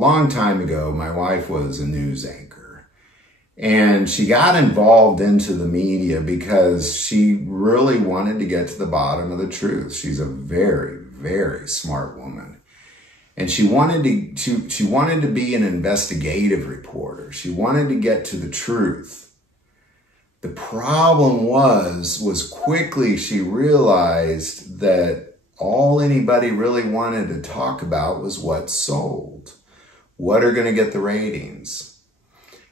long time ago, my wife was a news anchor, and she got involved into the media because she really wanted to get to the bottom of the truth. She's a very, very smart woman. And she wanted to be an investigative reporter. She wanted to get to the truth. The problem was quickly she realized that all anybody really wanted to talk about was what sold. What are going to get the ratings?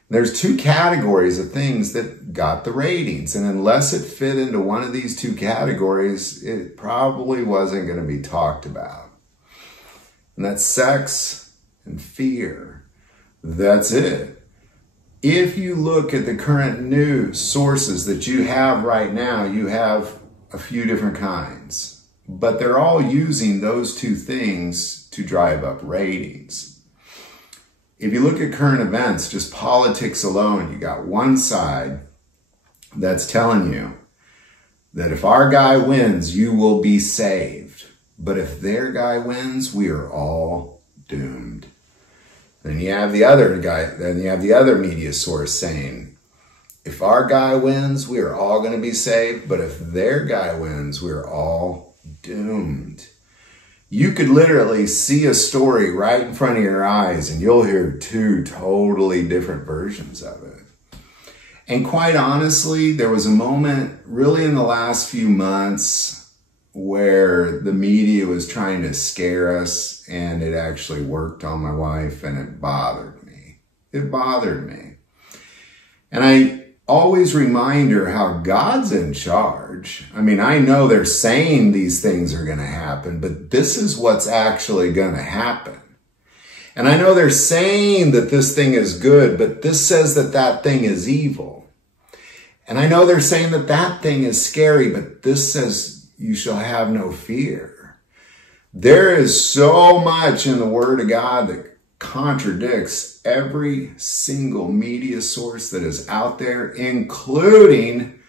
There's two categories of things that got the ratings. And unless it fit into one of these two categories, it probably wasn't going to be talked about. And that's sex and fear. That's it. If you look at the current news sources that you have right now, you have a few different kinds. But they're all using those two things to drive up ratings. If you look at current events, just politics alone, you got one side that's telling you that if our guy wins, you will be saved. But if their guy wins, we are all doomed. Then you have the other guy, then you have the other media source saying, if our guy wins, we are all going to be saved. But if their guy wins, we're all doomed. You could literally see a story right in front of your eyes and you'll hear two totally different versions of it. And quite honestly, there was a moment really in the last few months where the media was trying to scare us, and it actually worked on my wife, and it bothered me. It bothered me. And I always remind her how God's in charge. I mean, I know they're saying these things are going to happen, but this is what's actually going to happen. And I know they're saying that this thing is good, but this says that that thing is evil. And I know they're saying that that thing is scary, but this says you shall have no fear. There is so much in the Word of God that contradicts every single media source that is out there, including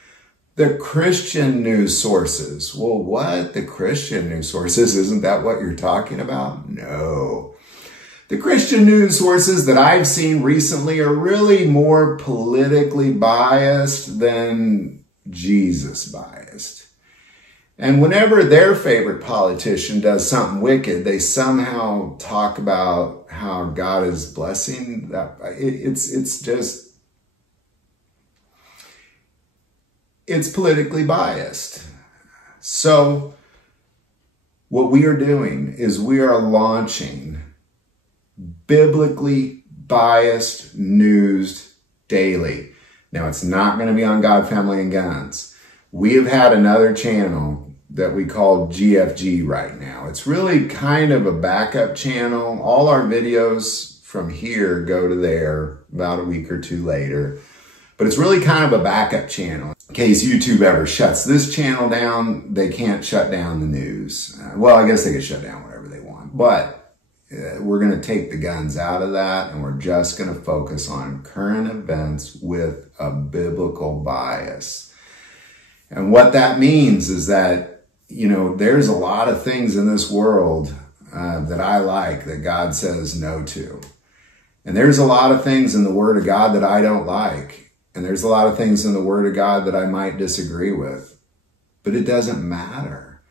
the Christian news sources. Well, what? The Christian news sources? Isn't that what you're talking about? No. The Christian news sources that I've seen recently are really more politically biased than Jesus biased. And whenever their favorite politician does something wicked, they somehow talk about how God is blessing that. It's politically biased. So what we are doing is we are launching biblically biased news daily. Now, it's not going to be on God, Family, and Guns. We have had another channel that we call GFG right now. It's really kind of a backup channel. All our videos from here go to there about a week or two later. But it's really kind of a backup channel. In case YouTube ever shuts this channel down, they can't shut down the news. Well, I guess they can shut down whatever they want. But we're going to take the guns out of that, and we're just going to focus on current events with a biblical bias. And what that means is that, you know, there's a lot of things in this world that I like that God says no to. And there's a lot of things in the Word of God that I don't like. And there's a lot of things in the Word of God that I might disagree with. But it doesn't matter.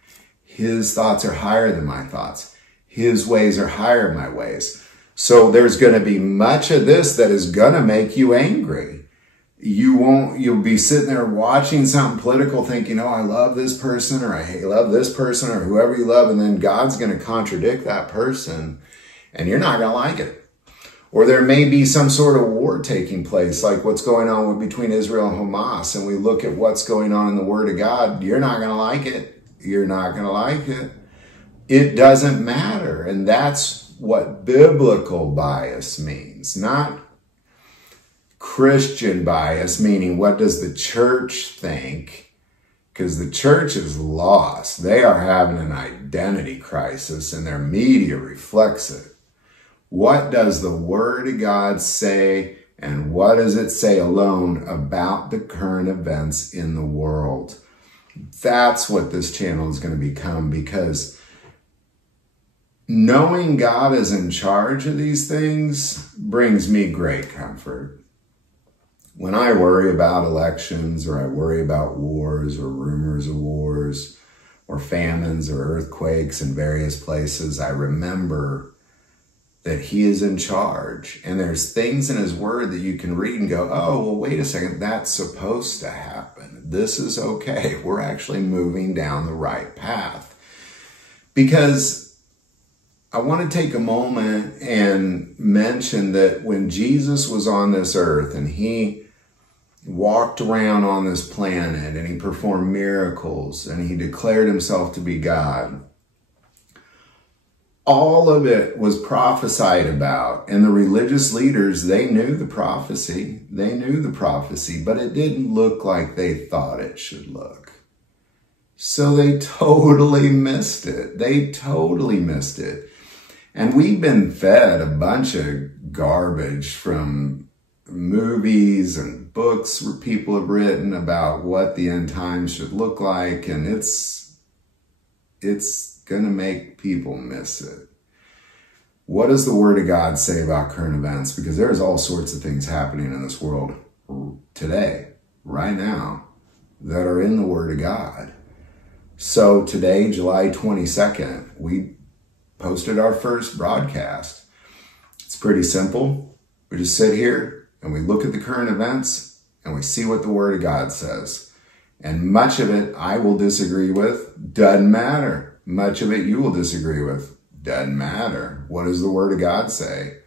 His thoughts are higher than my thoughts. His ways are higher than my ways. So there's going to be much of this that is going to make you angry. You'll be sitting there watching something political thinking, oh, I love this person, or I love this person, or whoever you love. And then God's going to contradict that person and you're not going to like it. Or there may be some sort of war taking place, like what's going on between Israel and Hamas. And we look at what's going on in the Word of God. You're not going to like it. You're not going to like it. It doesn't matter. And that's what biblical bias means, not Christian bias, meaning what does the church think? Because the church is lost. They are having an identity crisis and their media reflects it. What does the Word of God say, and what does it say alone about the current events in the world? That's what this channel is going to become, because knowing God is in charge of these things brings me great comfort. When I worry about elections, or I worry about wars or rumors of wars or famines or earthquakes in various places, I remember that he is in charge. And there's things in his word that you can read and go, oh, well, wait a second, that's supposed to happen. This is okay. We're actually moving down the right path. Because I want to take a moment and mention that when Jesus was on this earth and he walked around on this planet and he performed miracles and he declared himself to be God, all of it was prophesied about. And the religious leaders, they knew the prophecy. They knew the prophecy, but it didn't look like they thought it should look. So they totally missed it. They totally missed it. And we've been fed a bunch of garbage from movies and books where people have written about what the end times should look like. And it's going to make people miss it. What does the Word of God say about current events? Because there's all sorts of things happening in this world today, right now, that are in the Word of God. So today, July 22nd, we posted our first broadcast. It's pretty simple. We just sit here and we look at the current events and we see what the Word of God says. And much of it I will disagree with. Doesn't matter. Much of it you will disagree with. Doesn't matter. What does the Word of God say?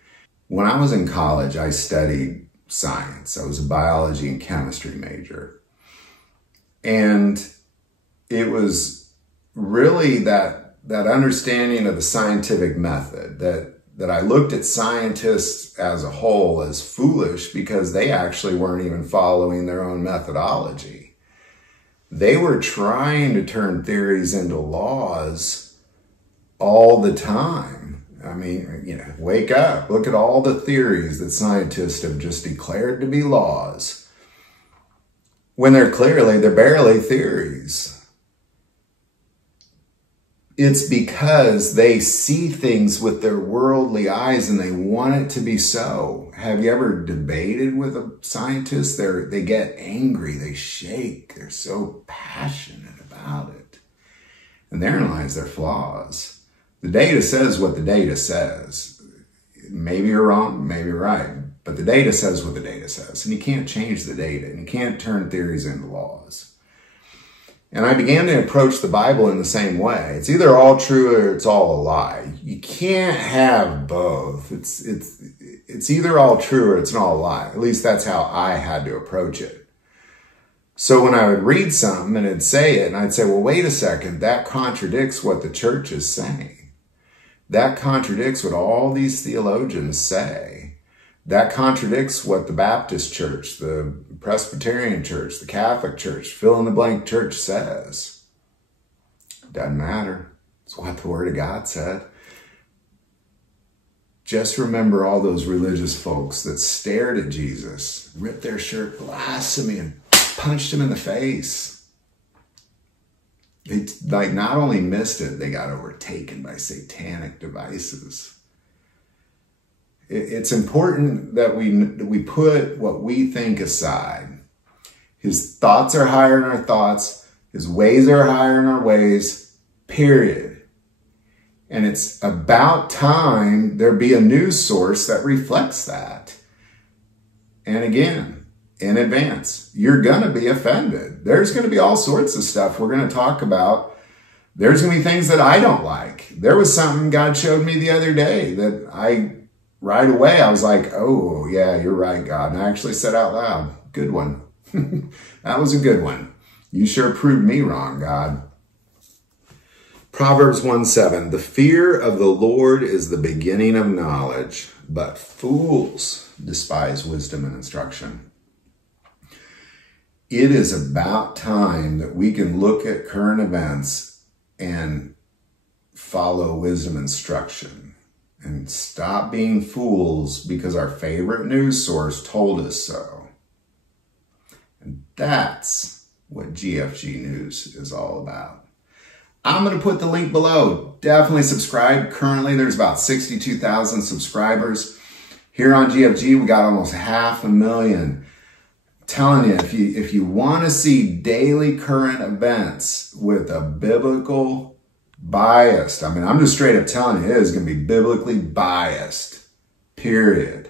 When I was in college, I studied science. I was a biology and chemistry major. And it was really that understanding of the scientific method that I looked at scientists as a whole as foolish because they actually weren't even following their own methodology. They were trying to turn theories into laws all the time. I mean, wake up. Look at all the theories that scientists have just declared to be laws, when they're barely theories. It's because they see things with their worldly eyes and they want it to be so. Have you ever debated with a scientist? They get angry, they shake, they're so passionate about it. And therein lies their flaws. The data says what the data says. Maybe you're wrong, maybe you're right, but the data says what the data says. And you can't change the data, and you can't turn theories into laws. And I began to approach the Bible in the same way. It's either all true or it's all a lie. You can't have both. It's either all true or it's all a lie. At least that's how I had to approach it. So when I would read something and it'd say it, and I'd say, well, wait a second, that contradicts what the church is saying. That contradicts what all these theologians say. That contradicts what the Baptist church, the Presbyterian church, the Catholic church, fill in the blank church says. Doesn't matter. It's what the Word of God said. Just remember all those religious folks that stared at Jesus, ripped their shirt, blasphemy, and punched him in the face. They not only missed it, they got overtaken by satanic devices. It's important that we put what we think aside. His thoughts are higher than our thoughts. His ways are higher than our ways, period. And it's about time there be a news source that reflects that. And again, in advance, you're going to be offended. There's going to be all sorts of stuff we're going to talk about. There's going to be things that I don't like. There was something God showed me the other day that right away, I was like, oh, yeah, you're right, God. And I actually said out loud, good one. That was a good one. You sure proved me wrong, God. Proverbs 1:7, the fear of the Lord is the beginning of knowledge, but fools despise wisdom and instruction. It is about time that we can look at current events and follow wisdom instruction and stop being fools because our favorite news source told us so. And that's what GFG News is all about. I'm going to put the link below. Definitely subscribe. Currently, there's about 62,000 subscribers. Here on GFG, we got almost 500,000. Telling you, if you want to see daily current events with a biblical bias, I mean, I'm just straight up telling you, it is going to be biblically biased. Period.